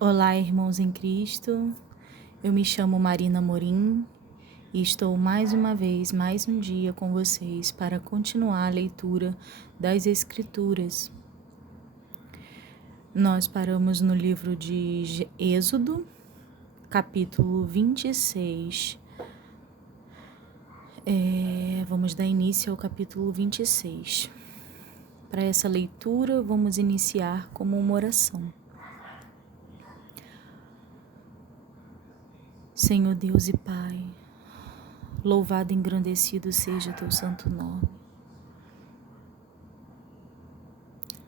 Olá, irmãos em Cristo. Eu me chamo Marina Morim e estou mais uma vez, mais um dia com vocês para continuar a leitura das Escrituras. Nós paramos no livro de Êxodo, capítulo 26. Vamos dar início ao capítulo 26. Para essa leitura, vamos iniciar como uma oração. Senhor Deus e Pai, louvado e engrandecido seja teu santo nome.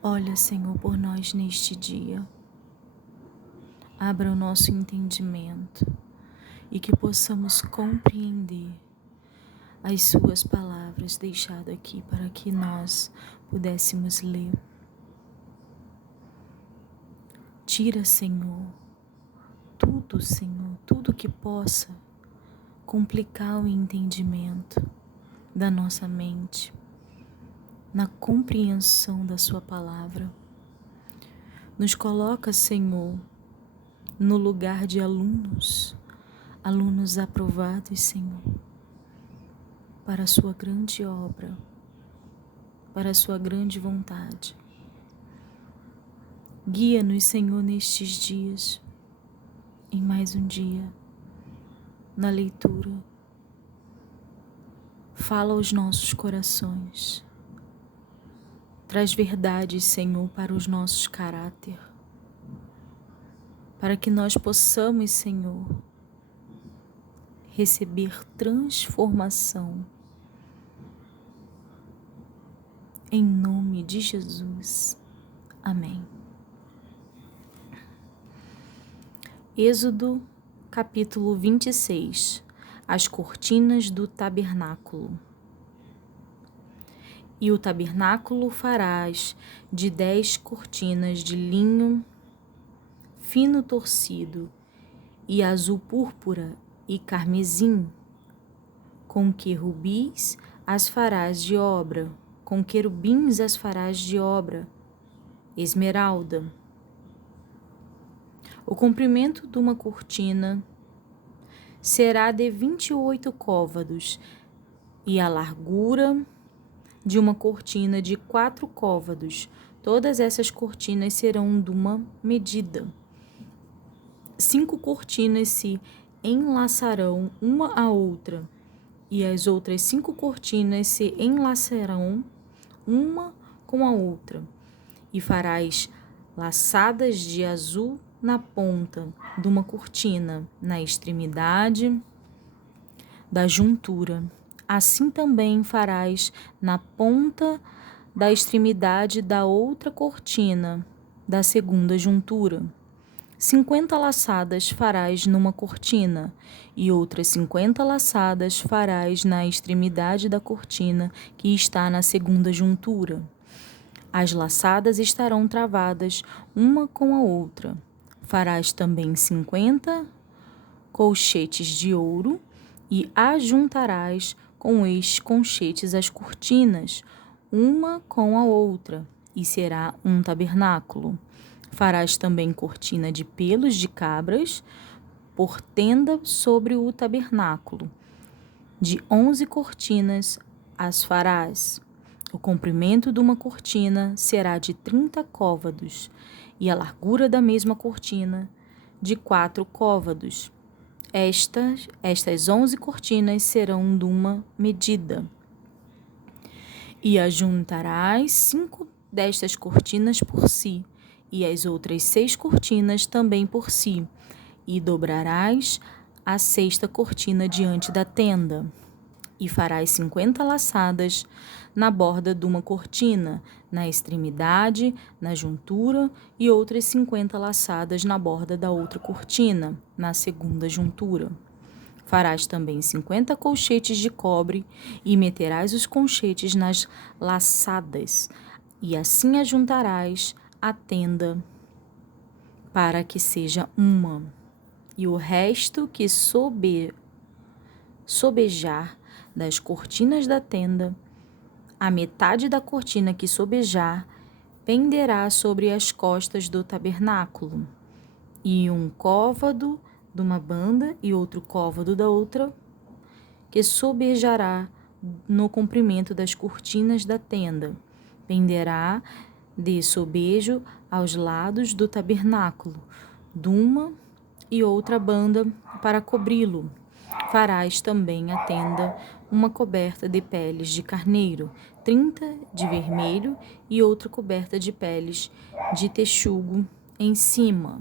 Olha, Senhor, por nós neste dia. Abra o nosso entendimento e que possamos compreender as suas palavras deixadas aqui para que nós pudéssemos ler. Tira, Senhor, tudo que possa complicar o entendimento da nossa mente, na compreensão da sua palavra. Nos coloca, Senhor, no lugar de alunos aprovados, Senhor, para a sua grande obra, para a sua grande vontade. Guia-nos, Senhor, nestes dias, em mais um dia, na leitura. Fala aos nossos corações. Traz verdades, Senhor, para os nossos caráter, para que nós possamos, Senhor, receber transformação. Em nome de Jesus. Amém. Êxodo, capítulo 26. As cortinas do tabernáculo. E o tabernáculo farás de 10 cortinas de linho fino torcido, e azul púrpura e carmesim. Com querubins as farás de obra, com querubins as farás de obra, esmeralda. O comprimento de uma cortina será de 28 côvados, e a largura de uma cortina de 4 côvados. Todas essas cortinas serão de uma medida. 5 cortinas se enlaçarão uma à outra, e as outras 5 cortinas se enlaçarão uma com a outra, e farás laçadas de azul na ponta de uma cortina, na extremidade da juntura. Assim também farás na ponta da extremidade da outra cortina, da segunda juntura. 50 laçadas farás numa cortina, e outras 50 laçadas farás na extremidade da cortina que está na segunda juntura. As laçadas estarão travadas uma com a outra. Farás também 50 colchetes de ouro, e ajuntarás com estes colchetes as cortinas, uma com a outra, e será um tabernáculo. Farás também cortina de pelos de cabras por tenda sobre o tabernáculo. De 11 cortinas as farás. O comprimento de uma cortina será de 30 côvados, e a largura da mesma cortina de 4 côvados. Estas 11 cortinas serão de uma medida. E ajuntarás 5 destas cortinas por si, e as outras 6 cortinas também por si, e dobrarás a 6ª cortina diante da tenda. E farás 50 laçadas na borda de uma cortina, na extremidade, na juntura, e outras 50 laçadas na borda da outra cortina, na segunda juntura. Farás também 50 colchetes de cobre, e meterás os colchetes nas laçadas, e assim ajuntarás a tenda para que seja uma. E o resto que sobejar das cortinas da tenda, a metade da cortina que sobejar, penderá sobre as costas do tabernáculo. e um côvado de uma banda e outro côvado da outra, que sobejará no comprimento das cortinas da tenda. Penderá de sobejo aos lados do tabernáculo, de uma e outra banda para cobri-lo. Farás também a tenda uma coberta de peles de carneiro, 30 de vermelho, e outra coberta de peles de texugo em cima.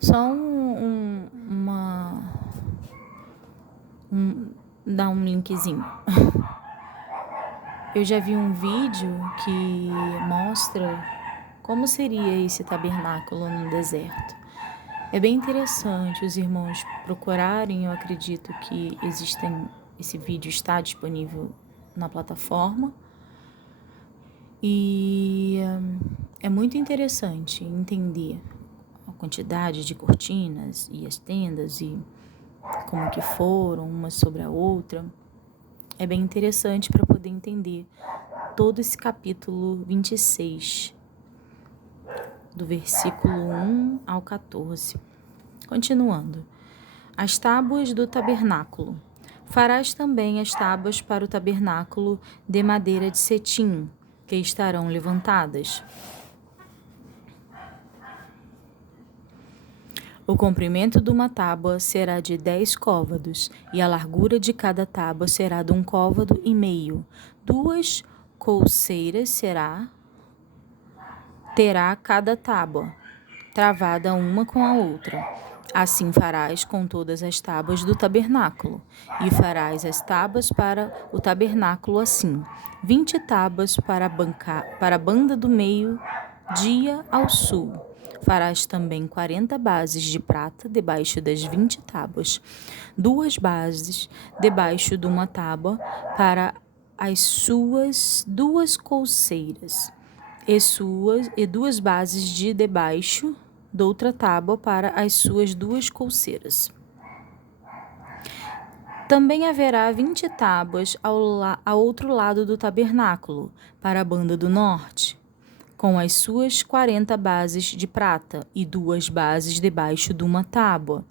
Só dá um linkzinho. Eu já vi um vídeo que mostra como seria esse tabernáculo no deserto. É bem interessante os irmãos procurarem. Eu acredito que esse vídeo está disponível na plataforma. E é muito interessante entender a quantidade de cortinas e as tendas e como que foram uma sobre a outra. É bem interessante para poder entender todo esse capítulo 26, do versículo 1 ao 14. Continuando. As tábuas do tabernáculo. Farás também as tábuas para o tabernáculo de madeira de cetim, que estarão levantadas. O comprimento de uma tábua será de 10 côvados, e a largura de cada tábua será de 1,5 côvado. 2 colseiras terá cada tábua, travada uma com a outra. Assim farás com todas as tábuas do tabernáculo, e farás as tábuas para o tabernáculo assim: 20 tábuas para a banda do meio-dia ao sul. Farás também 40 bases de prata debaixo das 20 tábuas, 2 bases debaixo de uma tábua para as suas 2 colseiras, e 2 bases de debaixo de outra tábua para as suas 2 colseiras. Também haverá 20 tábuas ao outro lado do tabernáculo, para a banda do norte, com as suas 40 bases de prata, e 2 bases debaixo de uma tábua,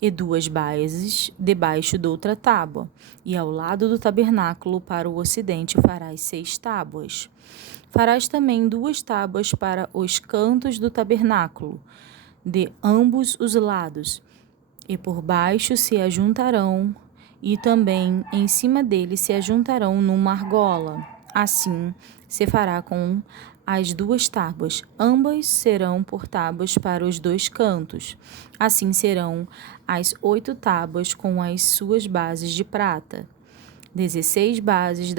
e 2 bases debaixo de outra tábua. E ao lado do tabernáculo, para o ocidente, farás 6 tábuas. Farás também 2 tábuas para os cantos do tabernáculo, de ambos os lados, e por baixo se ajuntarão, e também em cima dele se ajuntarão numa argola. Assim se fará com as 2 tábuas. Ambas serão por tábuas para os 2 cantos. Assim serão as 8 tábuas com as suas bases de prata. 16 bases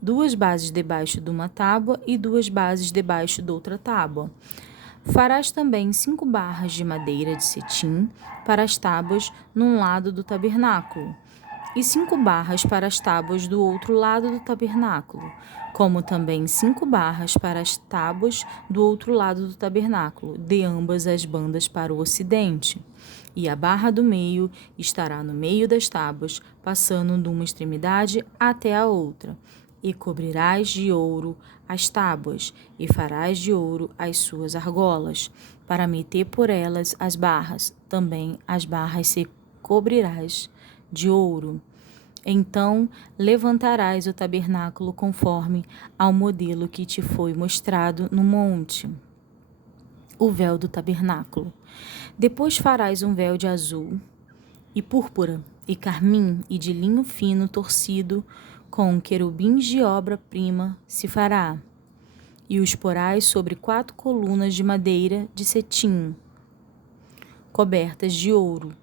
2 bases debaixo de uma tábua e 2 bases debaixo de outra tábua. Farás também 5 barras de madeira de cetim para as tábuas num lado do tabernáculo, e 5 barras para as tábuas do outro lado do tabernáculo, como também 5 barras para as tábuas do outro lado do tabernáculo, de ambas as bandas para o ocidente. E a barra do meio estará no meio das tábuas, passando de uma extremidade até a outra. E cobrirás de ouro as tábuas, e farás de ouro as suas argolas, para meter por elas as barras. Também as barras se cobrirás de ouro. Então levantarás o tabernáculo conforme ao modelo que te foi mostrado no monte. O véu do tabernáculo. Depois farás um véu de azul e púrpura e carmim e de linho fino torcido, com querubins de obra-prima se fará, e os porás sobre 4 colunas de madeira de cetim, cobertas de ouro.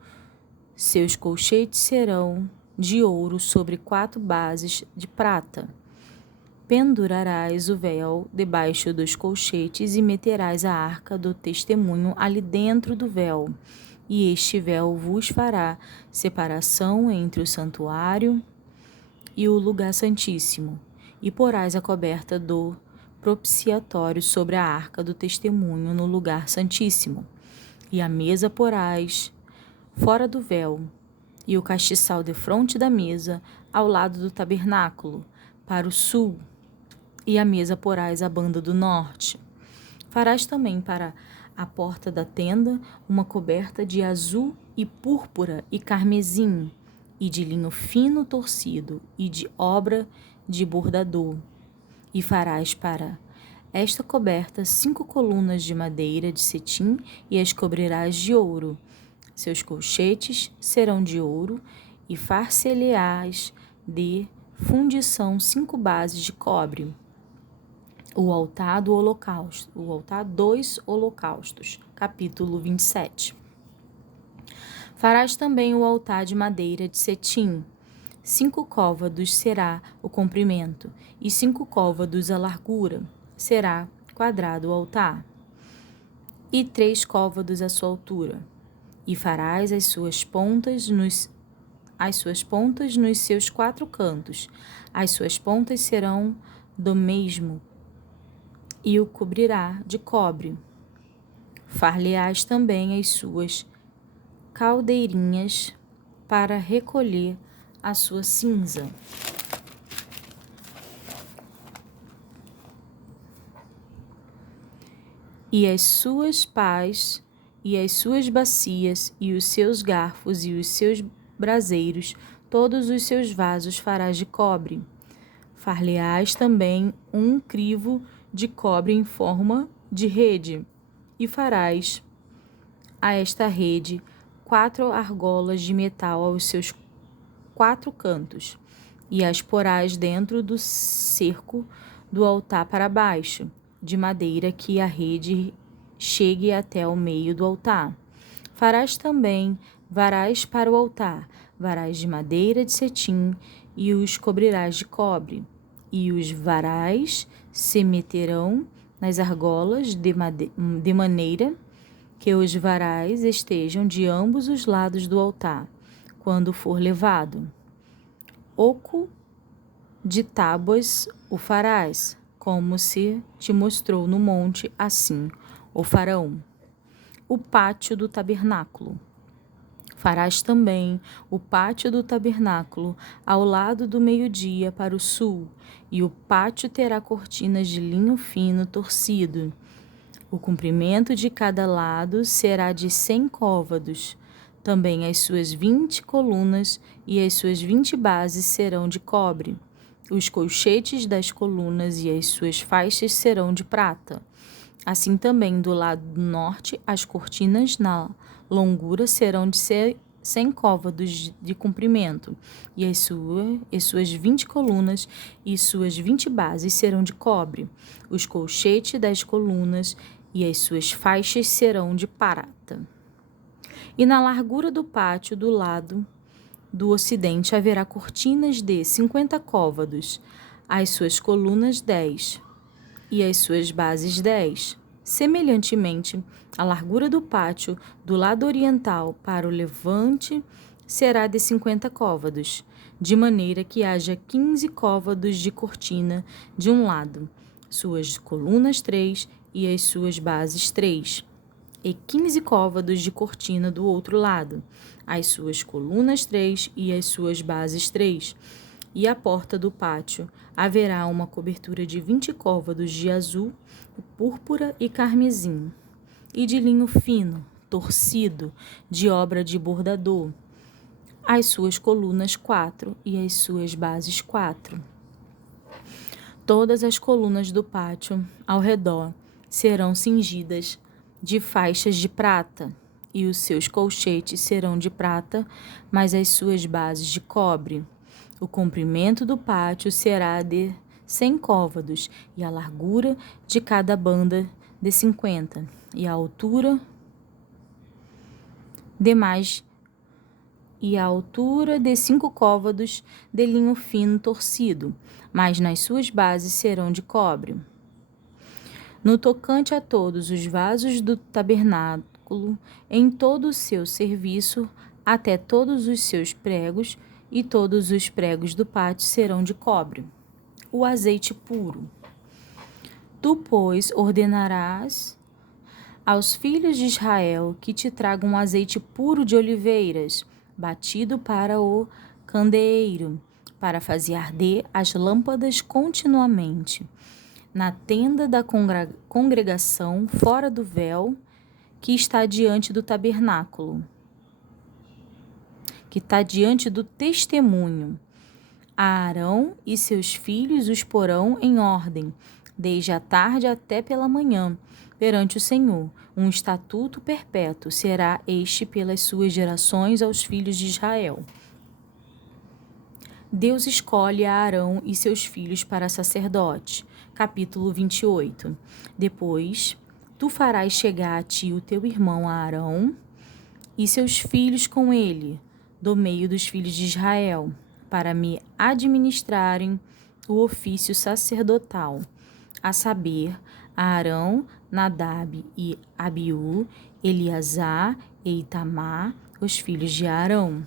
Seus colchetes serão de ouro sobre 4 bases de prata. Pendurarás o véu debaixo dos colchetes e meterás a arca do testemunho ali dentro do véu. E este véu vos fará separação entre o santuário e o lugar santíssimo, e porás a coberta do propiciatório sobre a arca do testemunho no lugar santíssimo. E a mesa porás fora do véu, e o castiçal defronte da mesa, ao lado do tabernáculo, para o sul, e a mesa porás à banda do norte. Farás também para à porta da tenda uma coberta de azul e púrpura e carmesim, e de linho fino torcido, e de obra de bordador. E farás para esta coberta 5 colunas de madeira de cetim, e as cobrirás de ouro. Seus colchetes serão de ouro, e far-se-lhe-ás de fundição 5 bases de cobre. O altar do holocausto, o altar dos holocaustos, capítulo 27. Farás também o altar de madeira de cetim. 5 côvados será o comprimento, e 5 côvados a largura. Será quadrado o altar, e 3 côvados a sua altura. E farás as suas pontas nos seus 4 cantos. As suas pontas serão do mesmo, e o cobrirá de cobre. Far-lhe-ás também as suas caldeirinhas para recolher a sua cinza. E as suas pás, e as suas bacias, e os seus garfos, e os seus braseiros, todos os seus vasos farás de cobre. Far-lhe-ás também um crivo de cobre em forma de rede, e farás a esta rede 4 argolas de metal aos seus 4 cantos, e as porás dentro do cerco do altar para baixo, de madeira que a rede chegue até o meio do altar. Farás também varais para o altar, varais de madeira de cetim, e os cobrirás de cobre. E os varais se meterão nas argolas de maneira que os varais estejam de ambos os lados do altar, quando for levado. Oco de tábuas o farás, como se te mostrou no monte, assim o farão. O pátio do tabernáculo. Farás também o pátio do tabernáculo ao lado do meio-dia para o sul, e o pátio terá cortinas de linho fino torcido. O comprimento de cada lado será de 100 côvados. Também as suas 20 colunas e as suas 20 bases serão de cobre. Os colchetes das colunas e as suas faixas serão de prata. Assim também do lado norte, as cortinas na longura serão de 100 côvados de comprimento, e as suas 20 colunas e suas 20 bases serão de cobre. Os colchetes das colunas e as suas faixas serão de prata. E na largura do pátio do lado do ocidente haverá cortinas de 50 côvados, as suas colunas 10 e as suas bases 10. Semelhantemente, a largura do pátio do lado oriental para o levante será de 50 côvados, de maneira que haja 15 côvados de cortina de um lado, suas colunas 3 e as suas bases 3, e 15 côvados de cortina do outro lado, as suas colunas 3 e as suas bases 3. E à porta do pátio haverá uma cobertura de 20 côvados de azul, púrpura e carmesim, e de linho fino, torcido, de obra de bordador. As suas colunas 4 e as suas bases 4. Todas as colunas do pátio ao redor serão cingidas de faixas de prata, e os seus colchetes serão de prata, mas as suas bases de cobre. O comprimento do pátio será de 100 côvados, e a largura de cada banda de 50, e a altura de 5 côvados de linho fino torcido, mas nas suas bases serão de cobre. No tocante a todos os vasos do tabernáculo, em todo o seu serviço, até todos os seus pregos, e todos os pregos do pátio serão de cobre. O azeite puro. Tu, pois, ordenarás aos filhos de Israel que te tragam azeite puro de oliveiras, batido para o candeeiro, para fazer arder as lâmpadas continuamente. Na tenda da congregação, fora do véu, que está diante do tabernáculo, que está diante do testemunho. Arão e seus filhos os porão em ordem, desde a tarde até pela manhã, perante o Senhor. Um estatuto perpétuo será este pelas suas gerações aos filhos de Israel. Deus escolhe a Arão e seus filhos para sacerdote. Capítulo 28. Depois, tu farás chegar a ti o teu irmão Arão e seus filhos com ele, do meio dos filhos de Israel, para me administrarem o ofício sacerdotal, a saber, Arão, Nadab e Abiú, Eleazar e Itamar, os filhos de Arão.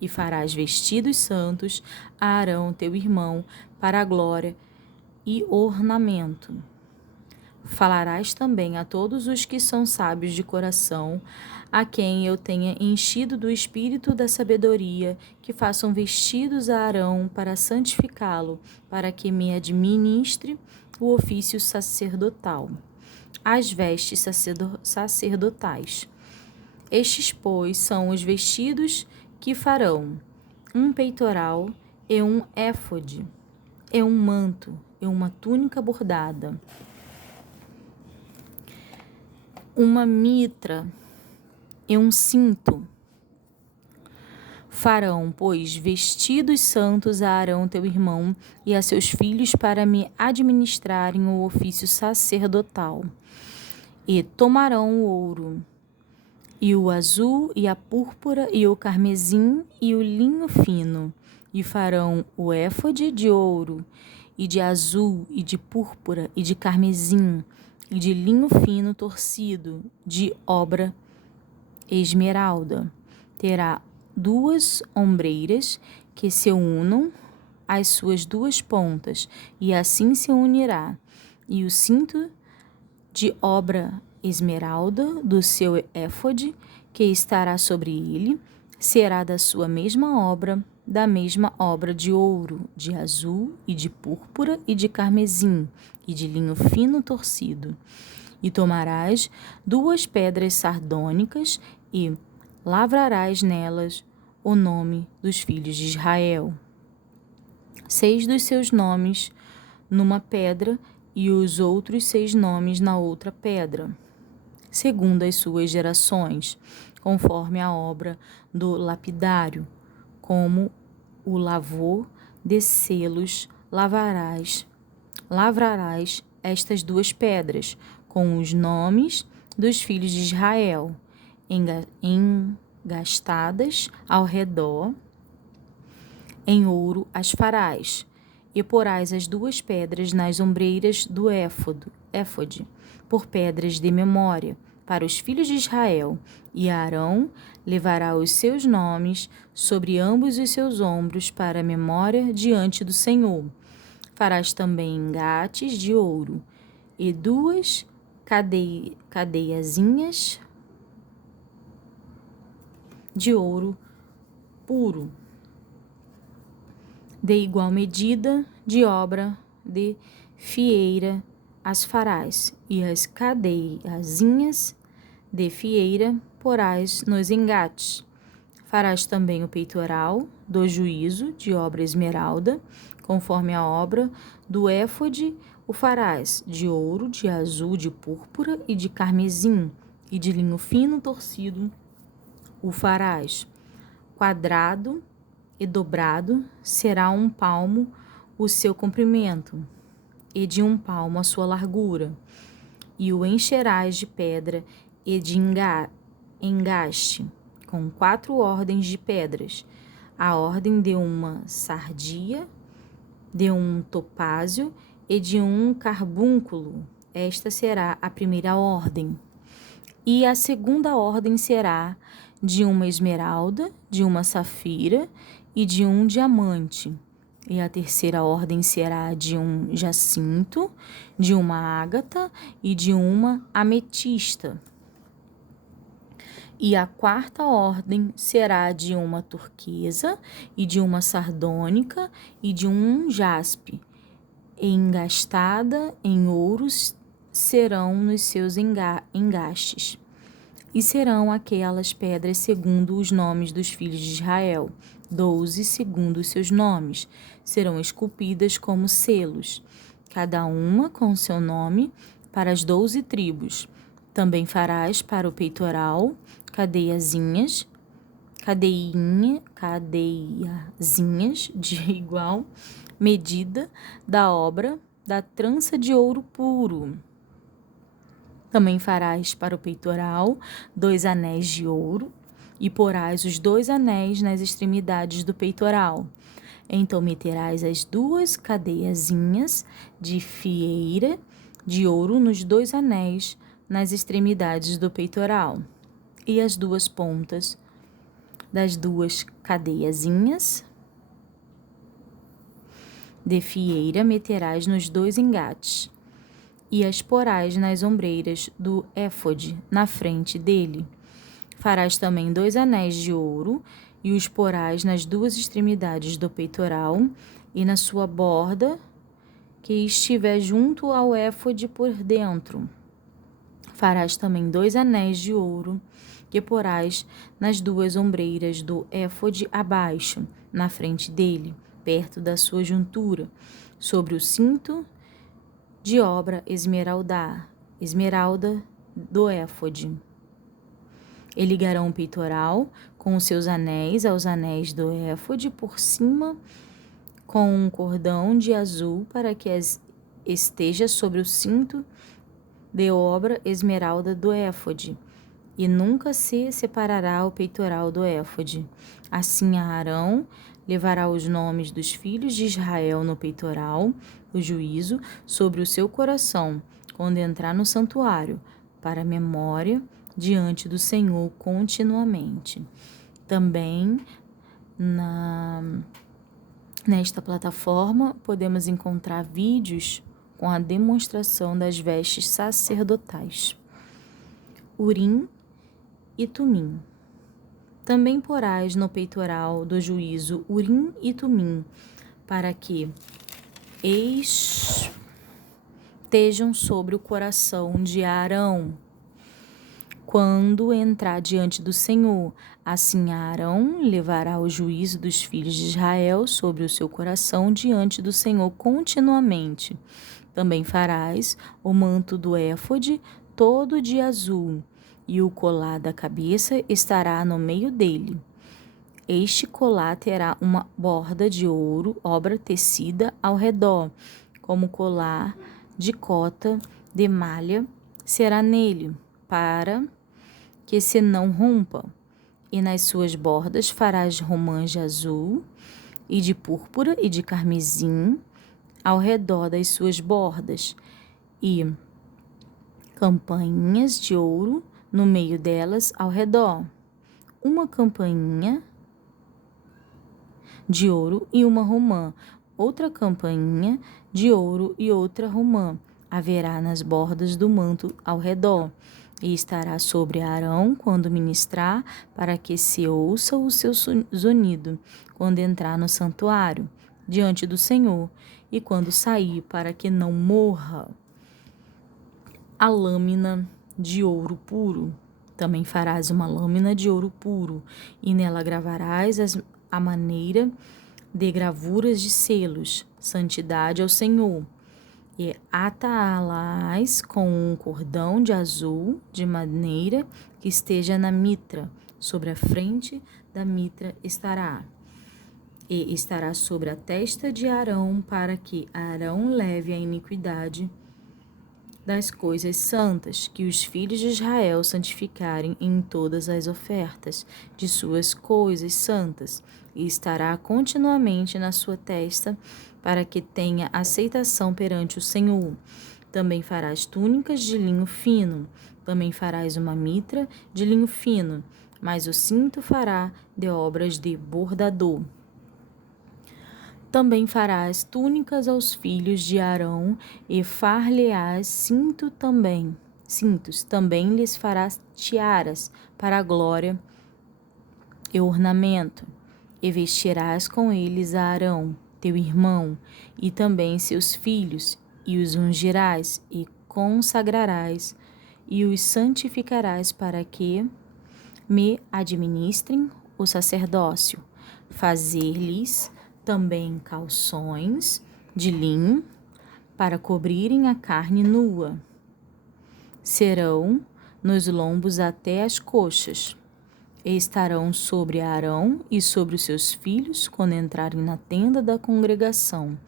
E farás vestidos santos a Arão, teu irmão, para a glória e ornamento. Falarás também a todos os que são sábios de coração, a quem eu tenha enchido do espírito da sabedoria, que façam vestidos a Arão para santificá-lo, para que me administre o ofício sacerdotal, as vestes sacerdotais. Estes, pois, são os vestidos que farão: um peitoral e um éfode, e um manto, e uma túnica bordada, uma mitra e um cinto. Farão, pois, vestidos santos a Arão teu irmão e a seus filhos para me administrarem o ofício sacerdotal. E tomarão o ouro, e o azul, e a púrpura, e o carmesim, e o linho fino, e farão o éfode de ouro, e de azul, e de púrpura, e de carmesim, e de linho fino torcido, de obra esmeralda. Terá 2 ombreiras que se unam às suas 2 pontas, e assim se unirá. E o cinto de obra esmeralda do seu éfode, que estará sobre ele, será da sua mesma obra, da mesma obra de ouro, de azul e de púrpura e de carmesim, e de linho fino torcido. E tomarás 2 pedras sardônicas e lavrarás nelas o nome dos filhos de Israel. 6 dos seus nomes numa pedra e os outros 6 nomes na outra pedra, segundo as suas gerações, conforme a obra do lapidário, como o lavor de selos lavrarás estas 2 pedras, com os nomes dos filhos de Israel, engastadas ao redor, em ouro as farás, e porás as 2 pedras nas ombreiras do éfode, por pedras de memória, para os filhos de Israel, e Arão levará os seus nomes sobre ambos os seus ombros para a memória diante do Senhor. Farás também engates de ouro, e 2 cadeiazinhas de ouro puro, de igual medida de obra de fieira as farás, e as cadeiazinhas de fieira porás nos engates. Farás também o peitoral do juízo de obra esmeralda, conforme a obra do éfode, o farás de ouro, de azul, de púrpura e de carmesim, e de linho fino torcido o farás. Quadrado e dobrado será 1 palmo o seu comprimento, e de 1 palmo a sua largura. E o encherás de pedra e de engaste, com 4 ordens de pedras, a ordem de uma sardia, de um topázio e de um carbúnculo. Esta será a primeira ordem. E a segunda ordem será de uma esmeralda, de uma safira e de um diamante. E a terceira ordem será de um jacinto, de uma ágata e de uma ametista. E a quarta ordem será de uma turquesa e de uma sardônica e de um jaspe. Engastada em ouros serão nos seus engastes. E serão aquelas pedras segundo os nomes dos filhos de Israel, 12 segundo os seus nomes. Serão esculpidas como selos, cada uma com seu nome, para as 12 tribos. Também farás para o peitoral cadeiazinhas de igual medida da obra da trança de ouro puro. Também farás para o peitoral 2 anéis de ouro, e porás os 2 anéis nas extremidades do peitoral. Então meterás as 2 cadeiazinhas de fieira de ouro nos 2 anéis nas extremidades do peitoral, e as 2 pontas das 2 cadeiazinhas de fieira meterás nos 2 engates, e as porás nas ombreiras do éfode, na frente dele. Farás também 2 anéis de ouro, e os porás nas 2 extremidades do peitoral, e na sua borda que estiver junto ao éfode por dentro. Farás também 2 anéis de ouro, que porás nas 2 ombreiras do éfode abaixo, na frente dele, perto da sua juntura, sobre o cinto de obra esmeralda do éfode. E ligarão o peitoral com os seus anéis aos anéis do éfode por cima, com um cordão de azul, para que esteja sobre o cinto de obra esmeralda do éfode, e nunca se separará o peitoral do éfode. Assim Arão levará os nomes dos filhos de Israel no peitoral, o juízo, sobre o seu coração, quando entrar no santuário, para memória diante do Senhor continuamente. Também nesta plataforma podemos encontrar vídeos com a demonstração das vestes sacerdotais. Urim e Tumim. Também porás no peitoral do juízo Urim e Tumim, para que estejam sobre o coração de Arão, quando entrar diante do Senhor. Assim Arão levará o juízo dos filhos de Israel sobre o seu coração diante do Senhor continuamente. Também farás o manto do éfode todo de azul, e o colar da cabeça estará no meio dele. Este colar terá uma borda de ouro, obra tecida ao redor, como colar de cota de malha será nele, para que se não rompa. E nas suas bordas farás romãs de azul, e de púrpura e de carmesim ao redor das suas bordas, e campainhas de ouro no meio delas ao redor. Uma campainha de ouro e uma romã, outra campainha de ouro e outra romã haverá nas bordas do manto ao redor, e estará sobre Arão quando ministrar, para que se ouça o seu zunido, quando entrar no santuário, diante do Senhor, e quando sair, para que não morra. A lâmina de ouro puro. Também farás uma lâmina de ouro puro, e nela gravarás a maneira de gravuras de selos, santidade ao Senhor. E atá-las com um cordão de azul, de maneira que esteja na mitra, sobre a frente da mitra estará. E estará sobre a testa de Arão, para que Arão leve a iniquidade das coisas santas, que os filhos de Israel santificarem em todas as ofertas de suas coisas santas, e estará continuamente na sua testa, para que tenha aceitação perante o Senhor. Também farás túnicas de linho fino, também farás uma mitra de linho fino, mas o cinto fará de obras de bordador. Também farás túnicas aos filhos de Arão, e far-lhe-ás cintos, também lhes farás tiaras para a glória e ornamento, e vestirás com eles a Arão, teu irmão, e também seus filhos, e os ungirás, e consagrarás, e os santificarás para que me administrem o sacerdócio. Fazer-lhes também calções de linho para cobrirem a carne nua. Serão nos lombos até as coxas. E estarão sobre Arão e sobre os seus filhos quando entrarem na tenda da congregação,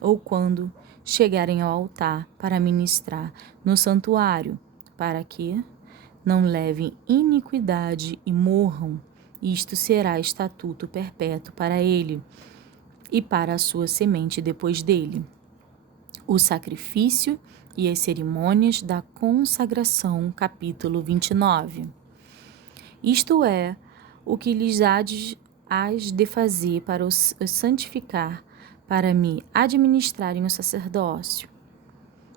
ou quando chegarem ao altar para ministrar no santuário, para que não levem iniquidade e morram. Isto será estatuto perpétuo para ele e para a sua semente depois dele. O sacrifício e as cerimônias da consagração, capítulo 29. Isto é, o que lhes hás de fazer para os santificar, para me administrarem o sacerdócio.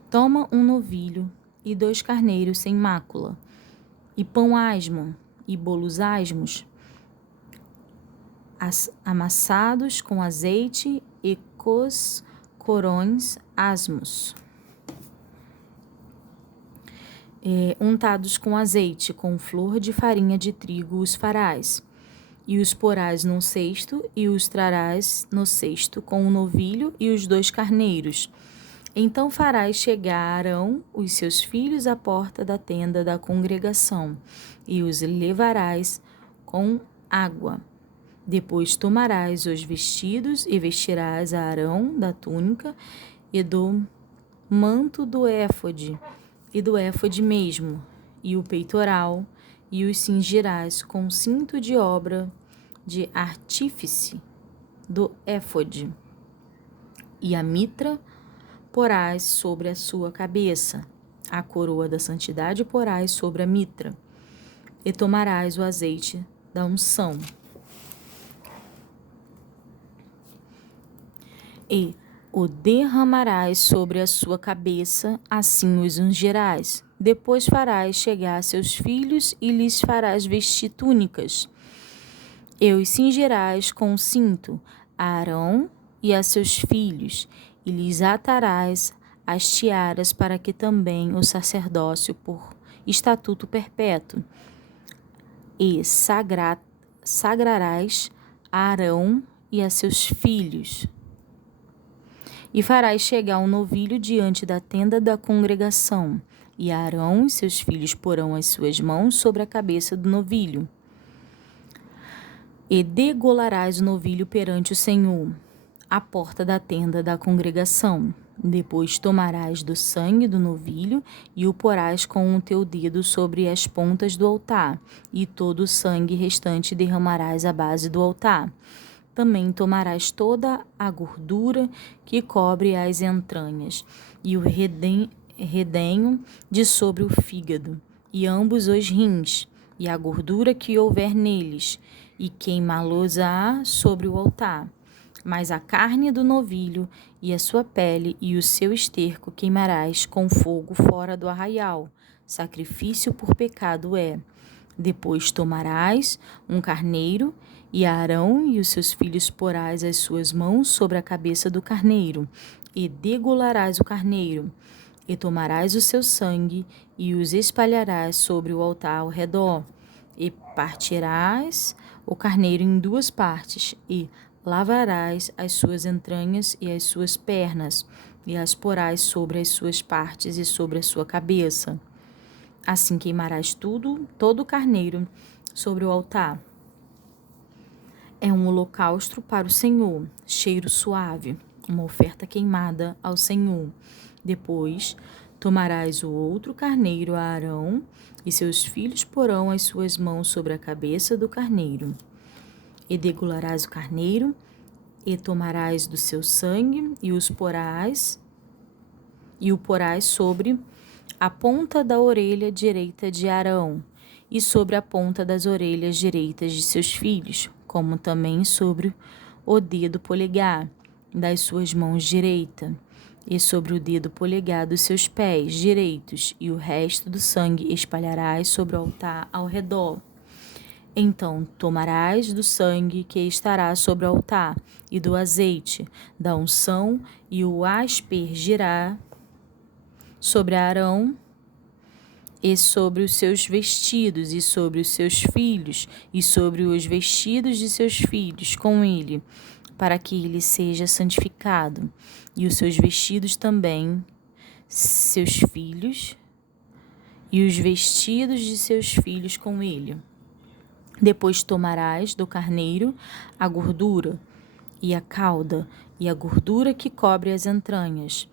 Toma um novilho e 2 carneiros sem mácula, e pão asmo, e bolos asmos, amassados com azeite e coscorões asmos, untados com azeite, com flor de farinha de trigo os farás, e os porás num cesto, e os trarás no cesto com o novilho e os 2 carneiros. Então farás chegar Arão os seus filhos à porta da tenda da congregação, e os levarás com água. Depois tomarás os vestidos e vestirás a Arão da túnica e do manto do éfode, e do éfode mesmo, e o peitoral, e os cingirás com cinto de obra de artífice do éfode, e a mitra porás sobre a sua cabeça, a coroa da santidade porás sobre a mitra, e tomarás o azeite da unção, e o derramarás sobre a sua cabeça, assim os ungirás. Depois farás chegar a seus filhos e lhes farás vestir túnicas. E os cingirás com cinto a Arão e a seus filhos, e lhes atarás as tiaras para que também o sacerdócio por estatuto perpétuo. E sagrarás a Arão e a seus filhos. E farás chegar um novilho diante da tenda da congregação, e Arão e seus filhos porão as suas mãos sobre a cabeça do novilho. E degolarás o novilho perante o Senhor, à porta da tenda da congregação. Depois tomarás do sangue do novilho e o porás com o teu dedo sobre as pontas do altar, e todo o sangue restante derramarás à base do altar. Também tomarás toda a gordura que cobre as entranhas, e o redenho de sobre o fígado, e ambos os rins, e a gordura que houver neles, e queimá-los-á sobre o altar. Mas a carne do novilho, e a sua pele, e o seu esterco queimarás com fogo fora do arraial. Sacrifício por pecado é. Depois tomarás um carneiro, e Arão e os seus filhos porás as suas mãos sobre a cabeça do carneiro, e degolarás o carneiro, e tomarás o seu sangue, e os espalharás sobre o altar ao redor, e partirás o carneiro em 2 partes, e lavarás as suas entranhas e as suas pernas, e as porás sobre as suas partes e sobre a sua cabeça. Assim queimarás todo o carneiro sobre o altar. É um holocausto para o Senhor, cheiro suave, uma oferta queimada ao Senhor. Depois tomarás o outro carneiro a Arão, e seus filhos porão as suas mãos sobre a cabeça do carneiro. E degolarás o carneiro, e tomarás do seu sangue, e o porás sobre a ponta da orelha direita de Arão, e sobre a ponta das orelhas direitas de seus filhos, como também sobre o dedo polegar das suas mãos direita, e sobre o dedo polegar dos seus pés direitos, e o resto do sangue espalharás sobre o altar ao redor. Então tomarás do sangue que estará sobre o altar, e do azeite da unção, e o aspergirás sobre Arão e sobre os seus vestidos, e sobre os seus filhos, e sobre os vestidos de seus filhos com ele, para que ele seja santificado, e os seus vestidos também, seus filhos, e os vestidos de seus filhos com ele. Depois tomarás do carneiro a gordura, e a cauda, e a gordura que cobre as entranhas,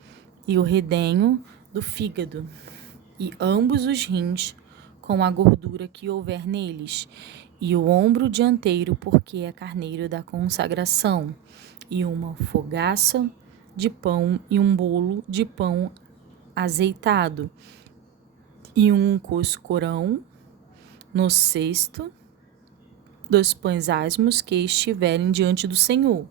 e o redenho do fígado, e ambos os rins, com a gordura que houver neles, e o ombro dianteiro, porque é carneiro da consagração, e uma fogaça de pão, e um bolo de pão azeitado, e um coscorão no cesto dos pães asmos que estiverem diante do Senhor.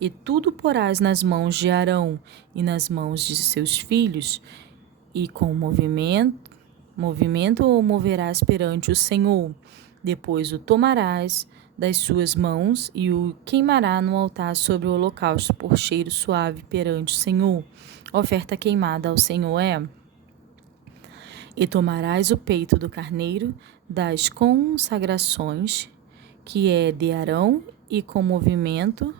E tudo porás nas mãos de Arão e nas mãos de seus filhos, e com movimento o moverás perante o Senhor. Depois o tomarás das suas mãos e o queimará no altar sobre o holocausto por cheiro suave perante o Senhor. Oferta queimada ao Senhor é. E tomarás o peito do carneiro das consagrações, que é de Arão, e com movimento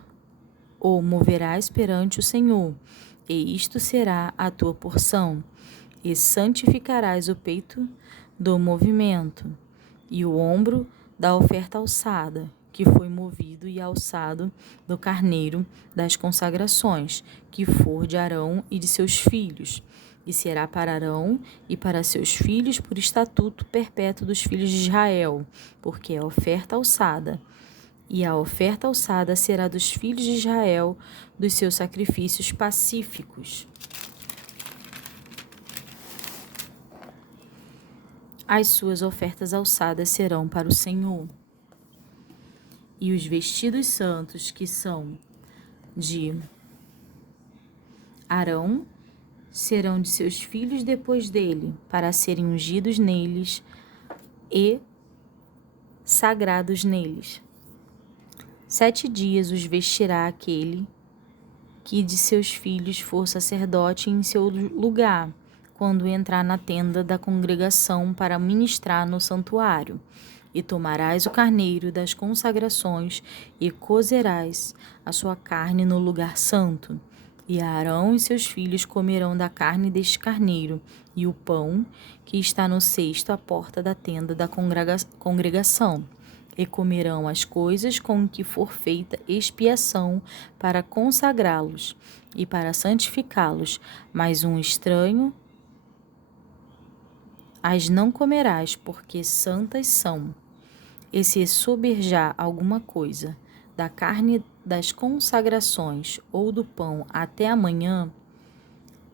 o moverás perante o Senhor, e isto será a tua porção. E santificarás o peito do movimento, e o ombro da oferta alçada, que foi movido e alçado do carneiro das consagrações, que for de Arão e de seus filhos. E será para Arão e para seus filhos por estatuto perpétuo dos filhos de Israel, porque é oferta alçada. E a oferta alçada será dos filhos de Israel, dos seus sacrifícios pacíficos. As suas ofertas alçadas serão para o Senhor. E os vestidos santos que são de Arão serão de seus filhos depois dele, para serem ungidos neles e sagrados neles. 7 dias os vestirá aquele que de seus filhos for sacerdote em seu lugar, quando entrar na tenda da congregação para ministrar no santuário. E tomarás o carneiro das consagrações e cozerás a sua carne no lugar santo. E Arão e seus filhos comerão da carne deste carneiro, e o pão que está no cesto à porta da tenda da congregação. E comerão as coisas com que for feita expiação para consagrá-los e para santificá-los, mas um estranho as não comerás, porque santas são. E se soberjar alguma coisa da carne das consagrações ou do pão até amanhã,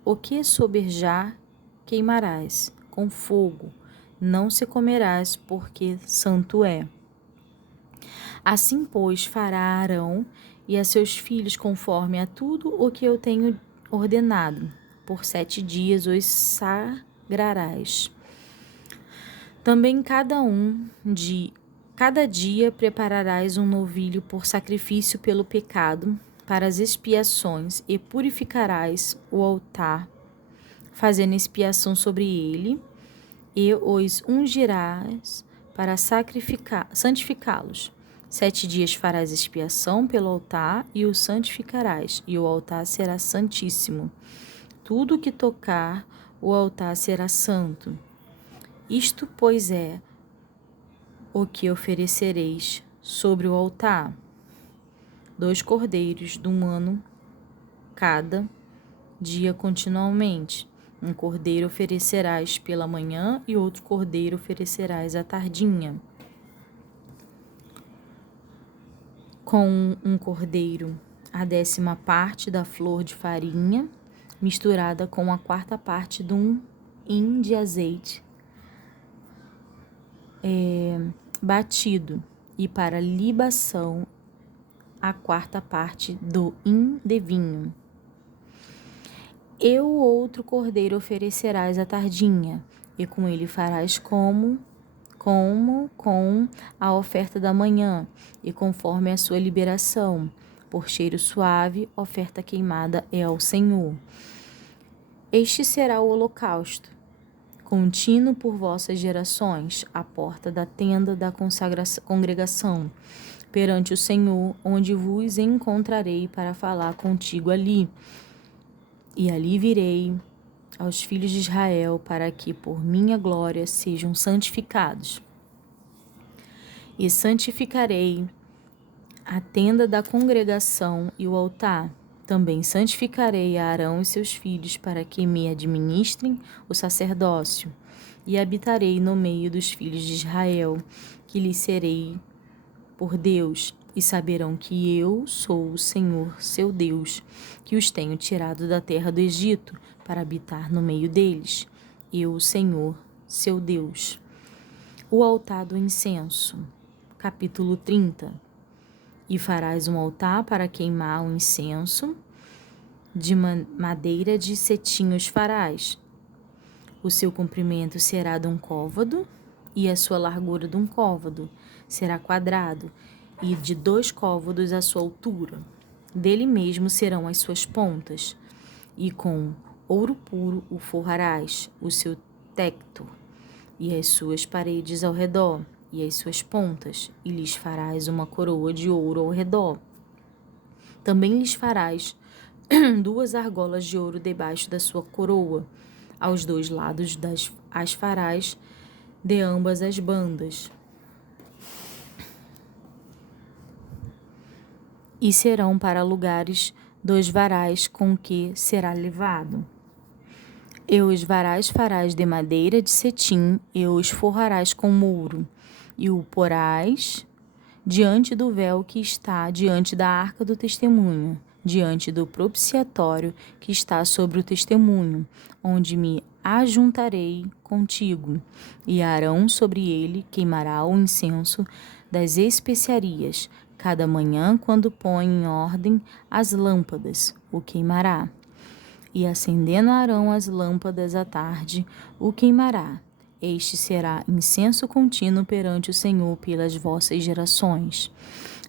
o que soberjar queimarás com fogo, não se comerás, porque santo é. Assim, pois, fará Arão e a seus filhos conforme a tudo o que eu tenho ordenado. Por 7 dias os sagrarás. Também cada dia prepararás um novilho por sacrifício pelo pecado, para as expiações, e purificarás o altar, fazendo expiação sobre ele, e os ungirás para santificá-los. 7 dias farás expiação pelo altar e o santificarás, e o altar será santíssimo. Tudo que tocar o altar será santo. Isto, pois, é o que oferecereis sobre o altar: 2 cordeiros de 1 ano cada dia continuamente. Um cordeiro oferecerás pela manhã e outro cordeiro oferecerás à tardinha. Com um cordeiro, a 10ª parte da flor de farinha, misturada com a 4ª parte de 1 hin de azeite batido, e para libação a 4ª parte do hin de vinho. E o outro cordeiro oferecerás à tardinha, e com ele farás como com a oferta da manhã, e conforme a sua liberação, por cheiro suave, oferta queimada é ao Senhor. Este será o holocausto, contínuo por vossas gerações, à porta da tenda da congregação, perante o Senhor, onde vos encontrarei para falar contigo ali. E ali virei aos filhos de Israel, para que por minha glória sejam santificados. E santificarei a tenda da congregação e o altar. Também santificarei a Arão e seus filhos, para que me administrem o sacerdócio. E habitarei no meio dos filhos de Israel, que lhes serei por Deus, e saberão que eu sou o Senhor, seu Deus, que os tenho tirado da terra do Egito, para habitar no meio deles. Eu, o Senhor, seu Deus. O altar do incenso. Capítulo 30. E farás um altar para queimar o incenso, de madeira de cetim os farás. O seu comprimento será de 1 côvado, e a sua largura de 1 côvado será quadrado, e de 2 côvados a sua altura. Dele mesmo serão as suas pontas, e com ouro puro o forrarás, o seu tecto, e as suas paredes ao redor, e as suas pontas, e lhes farás uma coroa de ouro ao redor. Também lhes farás 2 argolas de ouro debaixo da sua coroa, aos 2 lados as farás de ambas as bandas. E serão para lugares 2 varais com que será levado. E os varais farás de madeira de cetim, e os forrarás com ouro, e o porás diante do véu que está diante da arca do testemunho, diante do propiciatório que está sobre o testemunho, onde me ajuntarei contigo. E Arão sobre ele queimará o incenso das especiarias. Cada manhã, quando põe em ordem as lâmpadas, o queimará. E acendendo Arão as lâmpadas à tarde, o queimará. Este será incenso contínuo perante o Senhor pelas vossas gerações.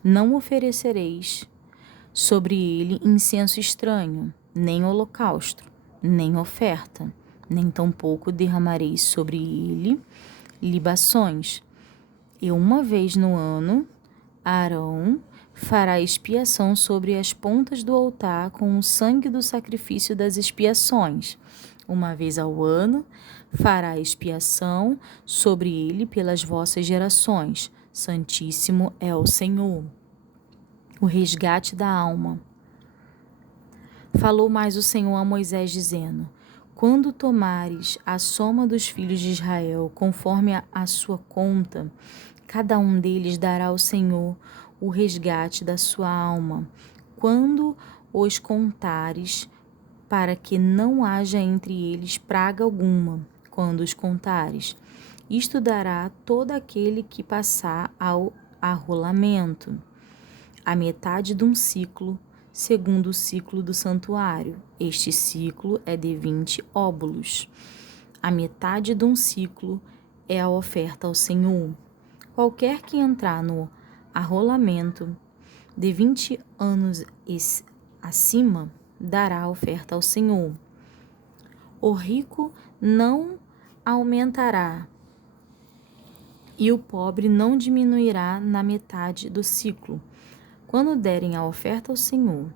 Não oferecereis sobre ele incenso estranho, nem holocausto, nem oferta, nem tampouco derramareis sobre ele libações. E uma vez no ano, Arão fará expiação sobre as pontas do altar com o sangue do sacrifício das expiações. Uma vez ao ano, fará expiação sobre ele pelas vossas gerações. Santíssimo é o Senhor. O resgate da alma. Falou mais o Senhor a Moisés, dizendo: quando tomares a soma dos filhos de Israel, conforme a sua conta, cada um deles dará ao Senhor o resgate da sua alma, quando os contares, para que não haja entre eles praga alguma, quando os contares. Isto dará todo aquele que passar ao arrolamento, a metade de um ciclo, segundo o ciclo do santuário. Este ciclo é de 20 óbulos. A metade de um ciclo é a oferta ao Senhor. Qualquer que entrar no arrolamento de 20 anos acima, dará a oferta ao Senhor. O rico não aumentará, e o pobre não diminuirá na metade do ciclo. Quando derem a oferta ao Senhor,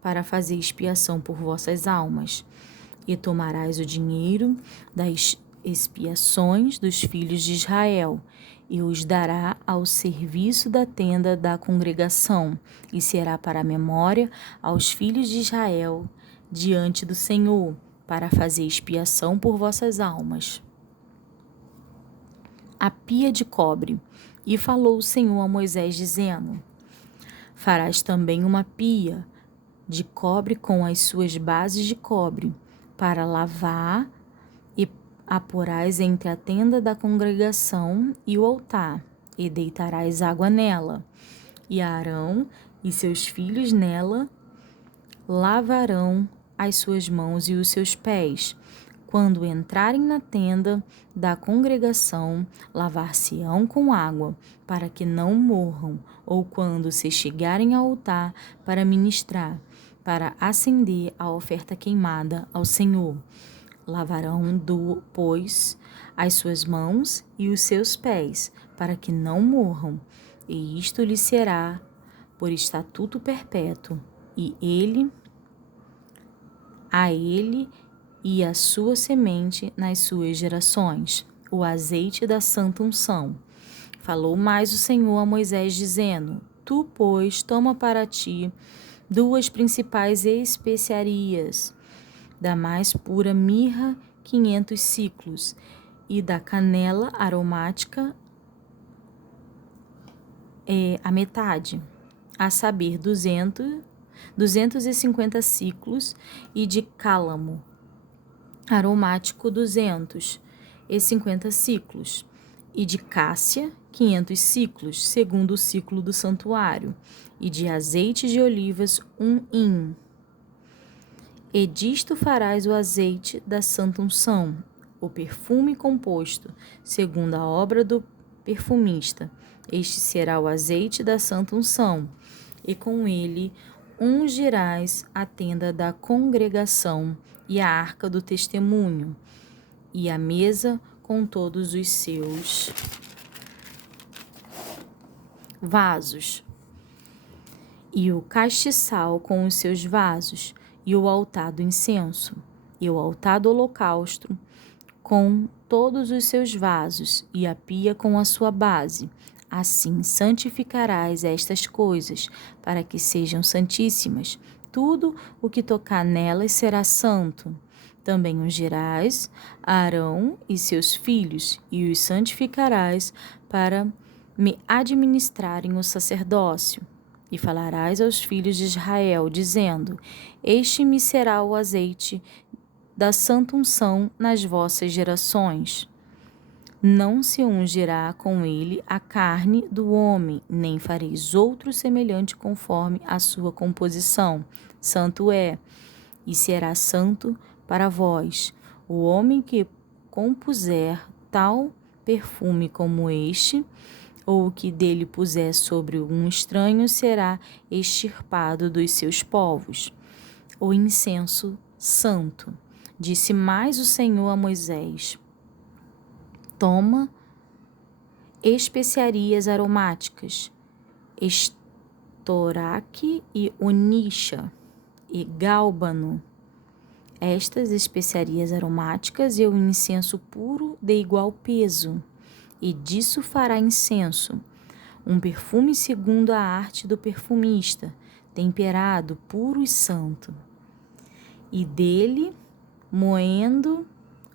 para fazer expiação por vossas almas, e tomarás o dinheiro das expiações dos filhos de Israel, e os dará ao serviço da tenda da congregação, e será para a memória aos filhos de Israel diante do Senhor, para fazer expiação por vossas almas. A pia de cobre. E falou o Senhor a Moisés, dizendo: farás também uma pia de cobre com as suas bases de cobre, para lavar, e a porás entre a tenda da congregação e o altar, e deitarás água nela. E Arão e seus filhos nela lavarão as suas mãos e os seus pés. Quando entrarem na tenda da congregação, lavar-se-ão com água, para que não morram, ou quando se chegarem ao altar para ministrar, para acender a oferta queimada ao Senhor. Lavarão, pois, as suas mãos e os seus pés, para que não morram, e isto lhe será por estatuto perpétuo, e a ele e a sua semente nas suas gerações, o azeite da santa unção. Falou mais o Senhor a Moisés, dizendo: Tu, pois, toma para ti 2 principais especiarias, da mais pura mirra 500 siclos, e da canela aromática a metade, a saber 250 siclos, e de cálamo aromático 250 siclos, e de cássia 500 siclos, segundo o ciclo do santuário, e de azeite de olivas 1 hin. E disto farás o azeite da santa unção, o perfume composto, segundo a obra do perfumista. Este será o azeite da santa unção, e com ele ungirás a tenda da congregação e a arca do testemunho, e a mesa com todos os seus vasos, e o castiçal com os seus vasos, e o altar do incenso, e o altar do holocausto com todos os seus vasos, e a pia com a sua base. Assim santificarás estas coisas, para que sejam santíssimas. Tudo o que tocar nelas será santo. Também ungirás Arão e seus filhos, e os santificarás para me administrarem o sacerdócio. E falarás aos filhos de Israel, dizendo: Este me será o azeite da santa unção nas vossas gerações. Não se ungirá com ele a carne do homem, nem fareis outro semelhante conforme a sua composição. Santo é, e será santo para vós. O homem que compuser tal perfume como este, ou que dele puser sobre um estranho, será extirpado dos seus povos. O incenso santo. Disse mais o Senhor a Moisés: Toma especiarias aromáticas, estoraque e onixa, e gálbano. Estas especiarias aromáticas e o incenso puro de igual peso, e disso fará incenso, um perfume segundo a arte do perfumista, temperado, puro e santo. E dele, moendo,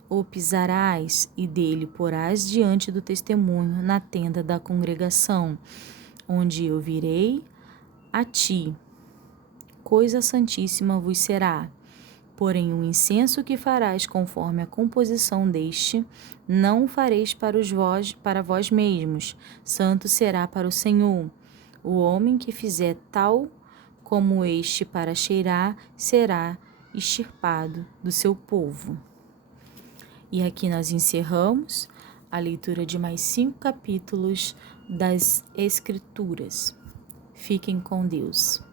o pisarás, e dele porás diante do testemunho na tenda da congregação, onde eu virei a ti. Coisa santíssima vos será. Porém, o incenso que farás conforme a composição deste, não o fareis para vós mesmos, santo será para o Senhor. O homem que fizer tal como este para cheirar, será extirpado do seu povo. E aqui nós encerramos a leitura de mais 5 capítulos das Escrituras. Fiquem com Deus.